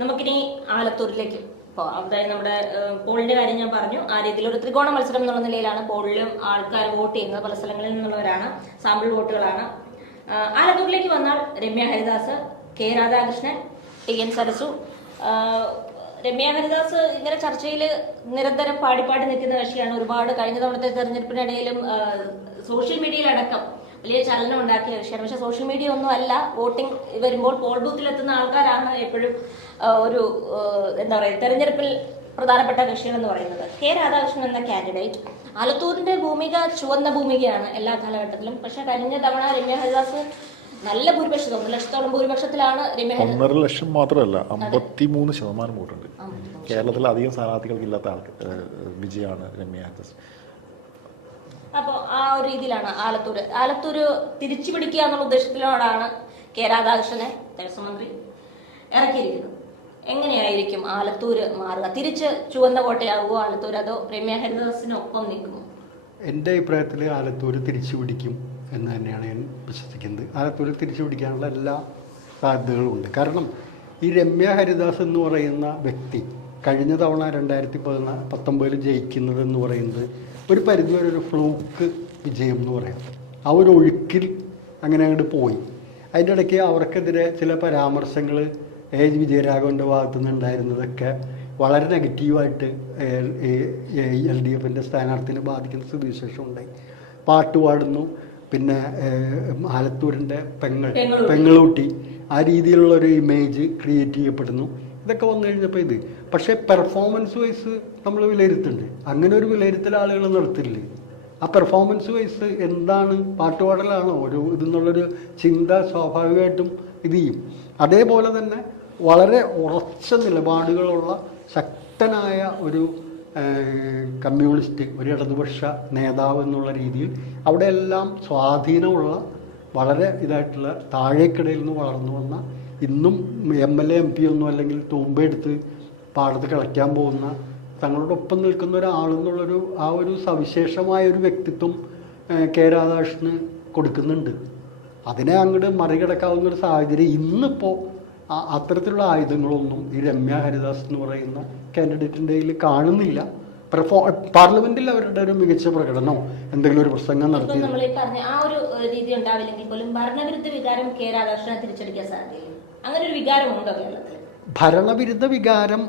നമുക്കിനി ആലത്തൂരിലേക്ക് പോവാം. അവിടെ നമ്മുടെ പോളിന്റെ കാര്യം ഞാൻ പറഞ്ഞു. ആ രീതിയിൽ ഒരു ത്രികോണ മത്സരം എന്നുള്ള നിലയിലാണ് പോളിലും ആൾക്കാർ വോട്ട് ചെയ്യുന്നത്. പല സ്ഥലങ്ങളിൽ നിന്നുള്ളവരാണ് സാമ്പിൾ വോട്ടുകളാണ്. ആലത്തൂരിലേക്ക് വന്നാൽ Ramya Haridas K Radhakrishnan T N Sarasu. Ramya Haridas ഇങ്ങനെ ചർച്ചയിൽ നിരന്തരം പാടിപ്പാടി പാടി നിൽക്കുന്ന കക്ഷിയാണ്. ഒരുപാട് കഴിഞ്ഞ തവണത്തെ തെരഞ്ഞെടുപ്പിനിടയിലും സോഷ്യൽ മീഡിയയിലടക്കം വലിയ ചലനം ഉണ്ടാക്കിയ വിഷയമാണ്. പക്ഷെ സോഷ്യൽ മീഡിയ ഒന്നും അല്ല. വോട്ടിംഗ് വരുമ്പോൾ പോൾ ബൂത്തിൽ എത്തുന്ന ആൾക്കാരാണ് എപ്പോഴും ഒരു എന്താ പറയുക തെരഞ്ഞെടുപ്പിൽ പ്രധാനപ്പെട്ട വിഷയം എന്ന് പറയുന്നത്. കെ രാധാകൃഷ്ണൻ എന്ന കാൻഡിഡേറ്റ് ആലത്തൂരിന്റെ ഭൂമിക ചുവന്ന ഭൂമികയാണ് എല്ലാ കാലഘട്ടത്തിലും. പക്ഷെ കഴിഞ്ഞ തവണ രമ്യ ഹരിദാസ് നല്ല ഭൂരിപക്ഷം ഒന്ന് ലക്ഷത്തോളം ഭൂരിപക്ഷത്തിലാണ് രമ്യ ഒന്നര ലക്ഷം മാത്രമല്ല അമ്പത്തി മൂന്ന് ശതമാനം വോട്ടുണ്ട്. കേരളത്തിൽ അധികം സ്ഥാനാർത്ഥികൾക്ക് ഇല്ലാത്ത ആൾക്ക് വിജയാണ് വിജയമാണ് രമ്യ ഹരിദാസ്. അപ്പോൾ ആ ഒരു രീതിയിലാണ് ആലത്തൂര്. ആലത്തൂര് തിരിച്ചു പിടിക്കുക എന്നുള്ള ഉദ്ദേശത്തിലോടാണ് കെ രാധാകൃഷ്ണനെ മന്ത്രി ഇറക്കിയിരിക്കുന്നത്. എങ്ങനെയായിരിക്കും ആലത്തൂര് മാറുക? തിരിച്ച് ചുവന്ന കോട്ടയാകുമോ ആലത്തൂർ അതോ രമ്യ ഹരിദാസിനൊപ്പം നിൽക്കുമോ? എന്റെ അഭിപ്രായത്തിൽ ആലത്തൂര് തിരിച്ചു പിടിക്കും എന്ന് തന്നെയാണ് ഞാൻ വിശ്വസിക്കുന്നത്. ആലത്തൂര് തിരിച്ചു പിടിക്കാനുള്ള എല്ലാ സാധ്യതകളും ഉണ്ട്. കാരണം ഈ രമ്യ ഹരിദാസ് എന്ന് പറയുന്ന വ്യക്തി കഴിഞ്ഞ തവണ രണ്ടായിരത്തി പതിനാ പത്തൊമ്പതിൽ ജയിക്കുന്നത് എന്ന് പറയുന്നത് ഒരു പരിധിവരെ ഒരു ഫ്ലൂക്ക് വിജയം എന്ന് പറയാം. ആ ഒരു ഒഴുക്കിൽ അങ്ങനെ അങ്ങോട്ട് പോയി. അതിന്റെ ഇടയ്ക്ക് അവർക്കെതിരെ ചില പരാമർശങ്ങൾ എ വിജയരാഘവന്റെ ഭാഗത്തു നിന്നുണ്ടായിരുന്നതൊക്കെ വളരെ നെഗറ്റീവായിട്ട് എൽ ഡി എഫിന്റെ സ്ഥാനാർത്ഥിനെ ബാധിക്കുന്ന സ്ഥിതിവിശേഷം ഉണ്ടായി. പാട്ട് പാടുന്നു പിന്നെ ആലത്തൂരിന്റെ പെങ്ങൾ. പെങ്ങളൂട്ടി. ആ രീതിയിലുള്ള ഒരു ഇമേജ് ക്രിയേറ്റ് ചെയ്യപ്പെടുന്നു. ഇതൊക്കെ വന്നു കഴിഞ്ഞപ്പോൾ ഇത്. പക്ഷേ പെർഫോമൻസ് വൈസ് നമ്മൾ വിലയിരുത്തുന്നുണ്ട് അങ്ങനെ ഒരു വിലയിരുത്തൽ ആളുകൾ നടത്തില്ലേ? ആ പെർഫോമൻസ് വൈസ് എന്താണ് പാട്ടുപാടലാണോ? ഒരു ഇതെന്നുള്ളൊരു ചിന്ത സ്വാഭാവികമായിട്ടും ഇത് ചെയ്യും. അതേപോലെ തന്നെ വളരെ ഉറച്ച നിലപാടുകളുള്ള ശക്തനായ ഒരു കമ്മ്യൂണിസ്റ്റ് ഒരു ഇടതുപക്ഷ നേതാവ് എന്നുള്ള രീതിയിൽ അവിടെയെല്ലാം സ്വാധീനമുള്ള വളരെ ഇതായിട്ടുള്ള താഴേക്കിടയിൽ നിന്ന് വളർന്നു വന്ന ഇന്നും M L A M P ഒന്നും അല്ലെങ്കിൽ തൂമ്പെടുത്ത് പാടത്ത് കളിക്കാൻ പോകുന്ന തങ്ങളോടൊപ്പം നിൽക്കുന്ന ഒരാളെന്നുള്ളൊരു ആ ഒരു സവിശേഷമായ ഒരു വ്യക്തിത്വം കെ രാധാകൃഷ്ണന് കൊടുക്കുന്നുണ്ട്. അതിനെ അങ്ങോട്ട് മറികടക്കാവുന്ന ഒരു സാഹചര്യം ഇന്നിപ്പോൾ അത്തരത്തിലുള്ള ആയുധങ്ങളൊന്നും ഈ രമ്യ ഹരിദാസ് എന്ന് പറയുന്ന കാൻഡിഡേറ്റിന്റെ കയ്യിൽ കാണുന്നില്ല. പാർലമെന്റിൽ അവരുടെ ഒരു മികച്ച പ്രകടനമോ എന്തെങ്കിലും ഒരു പ്രസംഗം നടത്തി ആ ഒരു രീതി ഉണ്ടാവില്ലെങ്കിൽ പോലും ഭരണവിരുദ്ധ വികാരം കെ രാധാകൃഷ്ണനെ തിരിച്ചടിക്കാൻ സാധ്യതയില്ല. അങ്ങനെ ഒരു വികാരം ഉണ്ടോ കേരളത്തിൽ? ഭരണവിരുദ്ധ വികാരം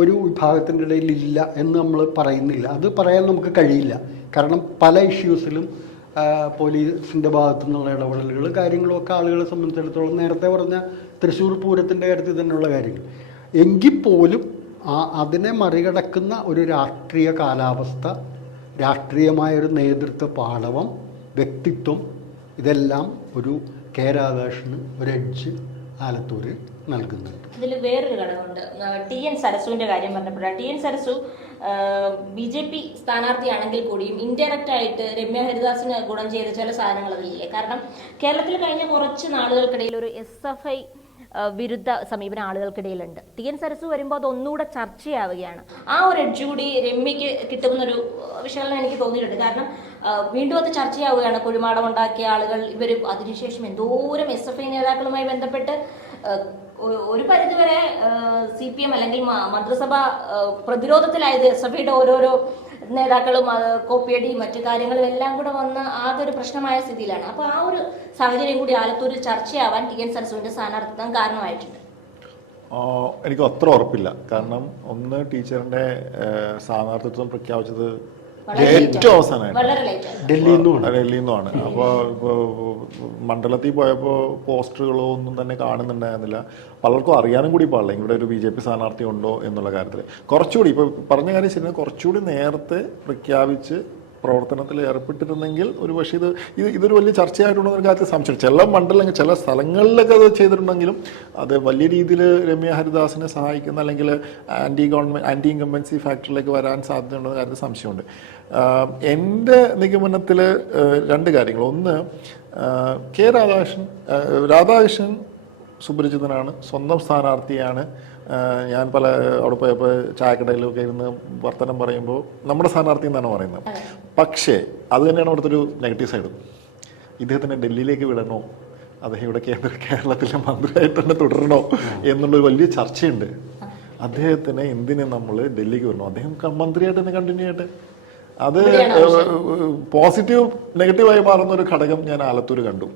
ഒരു വിഭാഗത്തിന്റെ ഇടയിൽ ഇല്ല എന്ന് നമ്മൾ പറയുന്നില്ല. അത് പറയാൻ നമുക്ക് കഴിയില്ല. കാരണം പല ഇഷ്യൂസിലും പോലീസിന്റെ ഭാഗത്തു നിന്നുള്ള ഇടപെടലുകൾ കാര്യങ്ങളൊക്കെ ആളുകളെ സംബന്ധിച്ചിടത്തോളം നേരത്തെ പറഞ്ഞ തൃശ്ശൂർ പൂരത്തിന്റെ കാര്യത്തിൽ തന്നെയുള്ള കാര്യങ്ങൾ. എങ്കിൽ പോലും ആ അതിനെ മറികടക്കുന്ന ഒരു രാഷ്ട്രീയ കാലാവസ്ഥ രാഷ്ട്രീയമായ ഒരു നേതൃത്വ പാടവം വ്യക്തിത്വം ഇതെല്ലാം ഒരു കെ ഒരു എഡ്ജ് ആലത്തൂർ നൽകുന്നുണ്ട് അതിൽ വേറൊരു ഘടകമുണ്ട്. ടി എൻ സരസുവിന്റെ കാര്യം പറഞ്ഞപ്പോഴാണ് T N Sarasu B J P സ്ഥാനാർത്ഥിയാണെങ്കിൽ കൂടിയും ഇൻഡയറക്റ്റ് ആയിട്ട് രമ്യ ഹരിദാസിന് ഗുണം ചെയ്ത ചില സാധനങ്ങൾ അതില്ലേ കാരണം കേരളത്തിൽ കഴിഞ്ഞ കുറച്ച് നാളുകൾക്കിടയിൽ ഒരു എസ് എഫ് ഐ വിരുദ്ധ സമീപനം ആളുകൾക്കിടയിലുണ്ട്. ടി. എൻ. സരസു വരുമ്പോൾ അത് ഒന്നുകൂടെ ചർച്ചയാവുകയാണ്. ആ ഒരു എഡ്ജ് കൂടി രമ്യക്ക് കിട്ടുമെന്നൊരു വിശകലനം എനിക്ക് തോന്നിയിട്ടുണ്ട്. കാരണം വീണ്ടും അത് ചർച്ചയാവുകയാണ്. കുഴിമാടം ഉണ്ടാക്കിയ ആളുകൾ ഇവർ അതിനുശേഷം എന്തോരം എസ് എഫ് ഐ നേതാക്കളുമായി ബന്ധപ്പെട്ട് ഒരു പരിധിവരെ സി പി എം അല്ലെങ്കിൽ മന്ത്രിസഭ പ്രതിരോധത്തിലായത് എസ് എഫ് ഐയുടെ ഓരോരോ നേതാക്കളും കോപ്പിയടിയും കോപ്പിയടി മറ്റു കാര്യങ്ങളും എല്ലാം കൂടെ വന്ന് ആകെ ഒരു പ്രശ്നമായ സ്ഥിതിയിലാണ്. അപ്പോൾ ആ ഒരു സാഹചര്യം കൂടി ആലത്തൂരിൽ ചർച്ചയാവാൻ ടി എൻ സരസുവിന്റെ സ്ഥാനാർത്ഥിത്വം കാരണമായിട്ടുണ്ട്. എനിക്ക് അത്ര ഉറപ്പില്ല. കാരണം ഒന്ന് ടീച്ചറിന്റെ സ്ഥാനാർത്ഥിത്വം പ്രഖ്യാപിച്ചത് ഏറ്റവും ആണ്. അവസാനമായിട്ട്. ഡൽഹിയിൽ നിന്നുമാണ് അപ്പോൾ ഇപ്പോൾ മണ്ഡലത്തിൽ പോയപ്പോൾ പോസ്റ്ററുകളോ ഒന്നും തന്നെ കാണുന്നുണ്ടായിരുന്നില്ല. പലർക്കും അറിയാനും കൂടി പാടില്ല. ഇവിടെ ഒരു ബി ജെ പി സ്ഥാനാർത്ഥി ഉണ്ടോ എന്നുള്ള കാര്യത്തിൽ കുറച്ചുകൂടി ഇപ്പോൾ പറഞ്ഞ കാര്യം ശരിയാണ്. കുറച്ചുകൂടി നേരത്തെ പ്രഖ്യാപിച്ച് പ്രവർത്തനത്തിൽ ഏർപ്പെട്ടിരുന്നെങ്കിൽ ഒരു പക്ഷേ ഇത് ഇത് ഇതൊരു വലിയ ചർച്ചയായിട്ടുള്ള ഒരു കാര്യത്തിൽ സംശയം ചില മണ്ഡലങ്ങൾ ചില സ്ഥലങ്ങളിലൊക്കെ അത് ചെയ്തിട്ടുണ്ടെങ്കിലും അത് വലിയ രീതിയിൽ രമ്യ ഹരിദാസിനെ സഹായിക്കുന്ന അല്ലെങ്കിൽ ആന്റി ഗവൺമെന്റ് ആന്റി ഇൻകമ്പൻസി ഫാക്ടറിലേക്ക് വരാൻ സാധ്യതയുണ്ടെന്ന കാര്യത്തിൽ സംശയമുണ്ട്. എന്റെ നിഗമനത്തിൽ രണ്ട് കാര്യങ്ങൾ. ഒന്ന് കെ രാധാകൃഷ്ണൻ രാധാകൃഷ്ണൻ സുപരിചിതനാണ്. സ്വന്തം സ്ഥാനാർത്ഥിയാണ്. ഞാൻ പല അവിടെ പോയപ്പോൾ ചായക്കടയിലൊക്കെ ഇരുന്ന് വർത്തനം പറയുമ്പോൾ നമ്മുടെ സ്ഥാനാർത്ഥി എന്നാണ് പറയുന്നത്. പക്ഷേ അത് തന്നെയാണ് അവിടുത്തെ ഒരു നെഗറ്റീവ് സൈഡ് ഇദ്ദേഹത്തിനെ ഡൽഹിയിലേക്ക് വിടണോ? അദ്ദേഹം ഇവിടെ കേന്ദ്ര കേരളത്തിലെ മന്ത്രിയായിട്ട് തന്നെ തുടരണോ? എന്നുള്ളൊരു വലിയ ചർച്ചയുണ്ട്. അദ്ദേഹത്തിന് എന്തിനെ നമ്മൾ ഡൽഹിക്ക് വരണോ അദ്ദേഹം മന്ത്രിയായിട്ട് തന്നെ കണ്ടിന്യൂ ആയിട്ട് അത് പോസിറ്റീവ് നെഗറ്റീവായി മാറുന്ന ഒരു ഘടകം ഞാൻ ആലത്തൂർ കണ്ടു.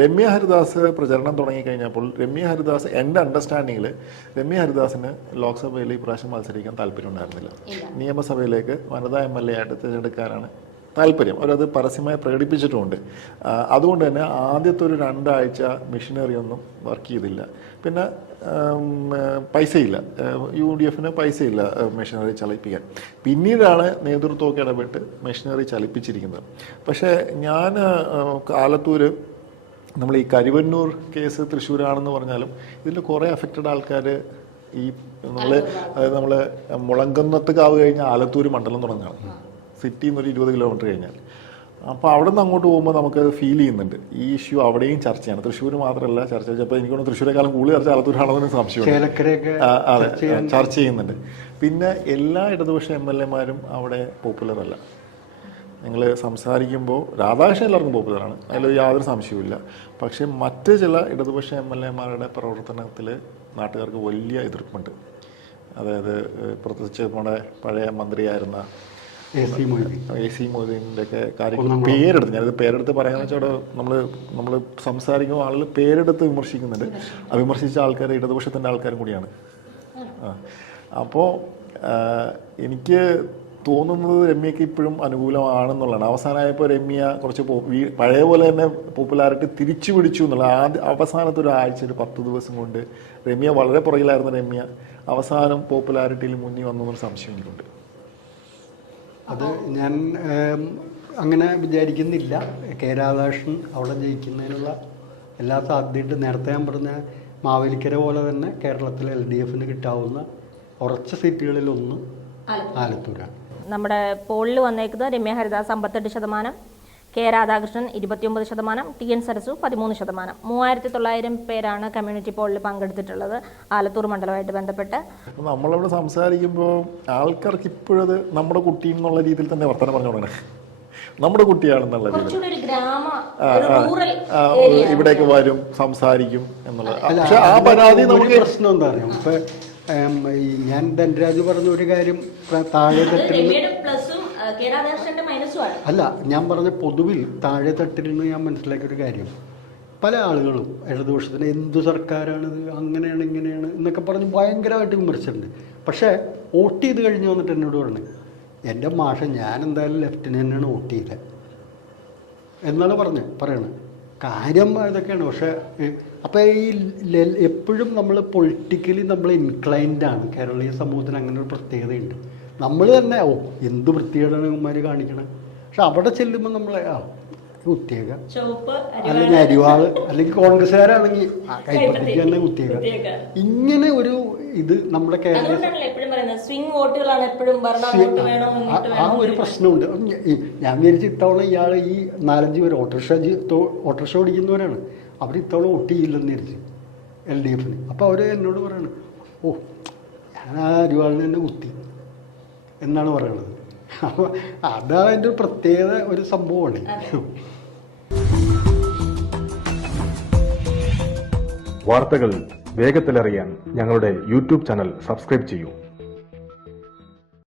രമ്യ ഹരിദാസ് പ്രചരണം തുടങ്ങിക്കഴിഞ്ഞപ്പോൾ രമ്യ ഹരിദാസ് എന്റെ അണ്ടർസ്റ്റാൻഡിങ്ങിൽ രമ്യ ഹരിദാസിന് ലോക്സഭയിൽ ഈ പ്രാവശ്യം മത്സരിക്കാൻ താല്പര്യം ഉണ്ടായിരുന്നില്ല. നിയമസഭയിലേക്ക് വനിതാ എം എൽ എ ആയിട്ട് തിരഞ്ഞെടുക്കാനാണ് താല്പര്യം. അവരത് പരസ്യമായി പ്രകടിപ്പിച്ചിട്ടുമുണ്ട് അതുകൊണ്ട് തന്നെ ആദ്യത്തെ ഒരു രണ്ടാഴ്ച മിഷനറി ഒന്നും വർക്ക് ചെയ്തില്ല. പിന്നെ പൈസയില്ല. യു ഡി എഫിന് പൈസയില്ല മെഷീനറി ചലിപ്പിക്കാൻ. പിന്നീടാണ് നേതൃത്വമൊക്കെ ഇടപെട്ട് മെഷീനറി ചലിപ്പിച്ചിരിക്കുന്നത്. പക്ഷേ ഞാൻ ആലത്തൂർ നമ്മൾ ഈ കരുവന്നൂർ കേസ് തൃശ്ശൂരാണെന്ന് പറഞ്ഞാലും ഇതിൽ കുറേ അഫക്റ്റഡ് ആൾക്കാർ ഈ നമ്മൾ അതായത് നമ്മൾ മുളങ്കന്നത്ത് കാവ് കഴിഞ്ഞാൽ ആലത്തൂർ മണ്ഡലം തുടങ്ങുകയാണ് സിറ്റിയിൽ നിന്ന് ഒരു ഇരുപത് കിലോമീറ്റർ കഴിഞ്ഞാൽ. അപ്പോൾ അവിടെ നിന്ന് അങ്ങോട്ട് പോകുമ്പോൾ നമുക്ക് ഫീൽ ചെയ്യുന്നുണ്ട്. ഈ ഇഷ്യൂ അവിടെയും ചർച്ചയാണ് തൃശ്ശൂർ മാത്രമല്ല ചർച്ച ചിലപ്പോൾ എനിക്ക് തോന്നുന്നു തൃശ്ശൂരെക്കാളും കൂടുതൽ ചർച്ച ആലത്തൂരാണെന്ന് സംശയം അതെ ചർച്ച ചെയ്യുന്നുണ്ട്. പിന്നെ എല്ലാ ഇടതുപക്ഷ എം എൽ എമാരും അവിടെ പോപ്പുലർ അല്ല. നിങ്ങൾ സംസാരിക്കുമ്പോൾ രാധാകൃഷ്ണൻ എല്ലാവർക്കും പോപ്പുലറാണ് അതിൽ യാതൊരു സംശയവുമില്ല. പക്ഷേ മറ്റ് ചില ഇടതുപക്ഷ എം എൽ എമാരുടെ പ്രവർത്തനത്തിൽ നാട്ടുകാർക്ക് വലിയ എതിർപ്പുണ്ട്. അതായത് പ്രത്യേകിച്ച് നമ്മുടെ പഴയ മന്ത്രിയായിരുന്ന A C Moideen. A C മോദിന്റെ ഒക്കെ കാര്യങ്ങൾ പേരെടുത്ത് ഞാനത് പേരെടുത്ത് പറയാന്ന് വെച്ചാൽ നമ്മൾ നമ്മൾ സംസാരിക്കുമ്പോൾ ആളുകൾ പേരെടുത്ത് വിമർശിക്കുന്നുണ്ട്. ആ വിമർശിച്ച ആൾക്കാർ ഇടതുപക്ഷത്തിന്റെ ആൾക്കാരും കൂടിയാണ്. ആ. അപ്പോൾ എനിക്ക് തോന്നുന്നത് രമ്യക്ക് ഇപ്പോഴും അനുകൂലമാണെന്നുള്ളതാണ്. അവസാനമായപ്പോൾ രമ്യ കുറച്ച് പഴയ പോലെ തന്നെ പോപ്പുലാരിറ്റി തിരിച്ചു പിടിച്ചു എന്നുള്ള ആദ്യ അവസാനത്തെ ഒരു ആഴ്ച ഒരു പത്ത് ദിവസം കൊണ്ട് രമ്യ വളരെ പുറകിലായിരുന്ന രമ്യ. അവസാനം പോപ്പുലാരിറ്റിയിൽ മുന്നിൽ വന്നൊരു സംശയം എനിക്കുണ്ട്. അത് ഞാൻ അങ്ങനെ വിചാരിക്കുന്നില്ല. കെ രാധാകൃഷ്ണൻ അവിടെ ജയിക്കുന്നതിനുള്ള എല്ലാ സാധ്യതയും നേരത്തെ ഞാൻ പറഞ്ഞ മാവേലിക്കര പോലെ തന്നെ കേരളത്തിലെ എൽ ഡി എഫിന് കിട്ടാവുന്ന ഉറച്ച സീറ്റുകളിലൊന്ന് ആലത്തൂരാണ്. നമ്മുടെ പോളിൽ വന്നേക്കുന്നത് രമ്യ ഹരിദാസ് അമ്പത്തെട്ട് ശതമാനം കെ രാധാകൃഷ്ണൻ ഇരുപത്തിയൊമ്പത് ശതമാനം ടി എൻ സരസു പതിമൂന്ന് ശതമാനം. മൂവായിരത്തി തൊള്ളായിരം പേരാണ് കമ്മ്യൂണിറ്റി പോളിൽ പങ്കെടുത്തിട്ടുള്ളത് ആലത്തൂർ മണ്ഡലമായിട്ട് ബന്ധപ്പെട്ട്. നമ്മളവിടെ സംസാരിക്കുമ്പോൾ ആൾക്കാർക്ക് ഇപ്പോഴത് നമ്മുടെ കുട്ടി എന്നുള്ള രീതിയിൽ തന്നെ വർത്തമാനം പറഞ്ഞു തുടങ്ങണേ നമ്മുടെ കുട്ടിയാണെന്നുള്ള രീതിയിൽ. ഒരു ഗ്രാമ ഒരു റൂറൽ ആ, ഇവിടേക്ക് വരും സംസാരിക്കും എന്നുള്ളത്. പക്ഷെ ആ പരാതി നമുക്ക് പ്രശ്നം എന്താ ഏം, ഈ ഞാൻ ധനരാജ് പറഞ്ഞ ഒരു കാര്യം താഴെത്തട്ടിൽ താഴെ തട്ടിൽ അല്ല ഞാൻ പറഞ്ഞ പൊതുവിൽ താഴെ തട്ടിൽ നിന്ന് ഞാൻ മനസ്സിലാക്കിയ ഒരു കാര്യം. പല ആളുകളും ഇടതുപക്ഷത്തിന് എന്തു സർക്കാരാണിത് അങ്ങനെയാണ് ഇങ്ങനെയാണ് എന്നൊക്കെ പറഞ്ഞ് ഭയങ്കരമായിട്ട് വിമർശിച്ചിട്ടുണ്ട്. പക്ഷേ വോട്ട് ചെയ്ത് കഴിഞ്ഞ് വന്നിട്ട് എന്നോട് പറഞ്ഞു എന്റെ മാഷ ഞാൻ എന്തായാലും ലെഫ്റ്റിന് തന്നെയാണ് വോട്ട് ചെയ്തത് എന്നാണ് പറഞ്ഞത് പറയണത്. കാര്യം ഇതൊക്കെയാണ്. പക്ഷേ അപ്പോൾ ഈ എപ്പോഴും നമ്മൾ പൊളിറ്റിക്കലി നമ്മൾ ഇൻക്ലൈൻഡ് ആണ്. കേരളീയ സമൂഹത്തിന് അങ്ങനെ ഒരു പ്രത്യേകതയുണ്ട്. നമ്മൾ തന്നെ ഓ എന്ത് വൃത്തികേടാണ് ഇവന്മാർ കാണിക്കണത് പക്ഷെ അവിടെ ചെല്ലുമ്പോൾ നമ്മൾ ആ കുത്തിയേക്ക അല്ലെങ്കിൽ അരിവാൾ അല്ലെങ്കിൽ കോൺഗ്രസ്സുകാരാണെങ്കിൽ കൈപ്പത്തിക്ക് തന്നെ കുത്തിയേക്ക. ഇങ്ങനെ ഒരു ഇത് നമ്മുടെ എപ്പോഴും പറയുന്നത്? സ്വിംഗ് വോട്ടുകളാണ് എപ്പോഴും വേണോ ആ- ഒരു പ്രശ്നമുണ്ട്. ഞാൻ വിചാരിച്ച ഇത്തവണ ഇയാൾ ഈ നാലഞ്ച് പേര് ഓട്ടോറിക്ഷ ഓട്ടോറിക്ഷ ഓടിക്കുന്നവരാണ്. അവർ ഇത്തവണ വോട്ട് ചെയ്യില്ലെന്ന് വിചാരിച്ചു എൽ ഡി എഫിന്. അപ്പോൾ അവർ എന്നോട് പറയണ് ഓ ഞാൻ ആ അരിവാളിനെ തന്നെ കുത്തി എന്നാണ് പറയണത്. അപ്പോൾ അതാണ് എന്റെ ഒരു പ്രത്യേകത ഒരു സംഭവമാണ്. വാർത്തകൾ വേഗത്തിലറിയാൻ ഞങ്ങളുടെ യൂട്യൂബ് ചാനൽ സബ്സ്ക്രൈബ് ചെയ്യൂ.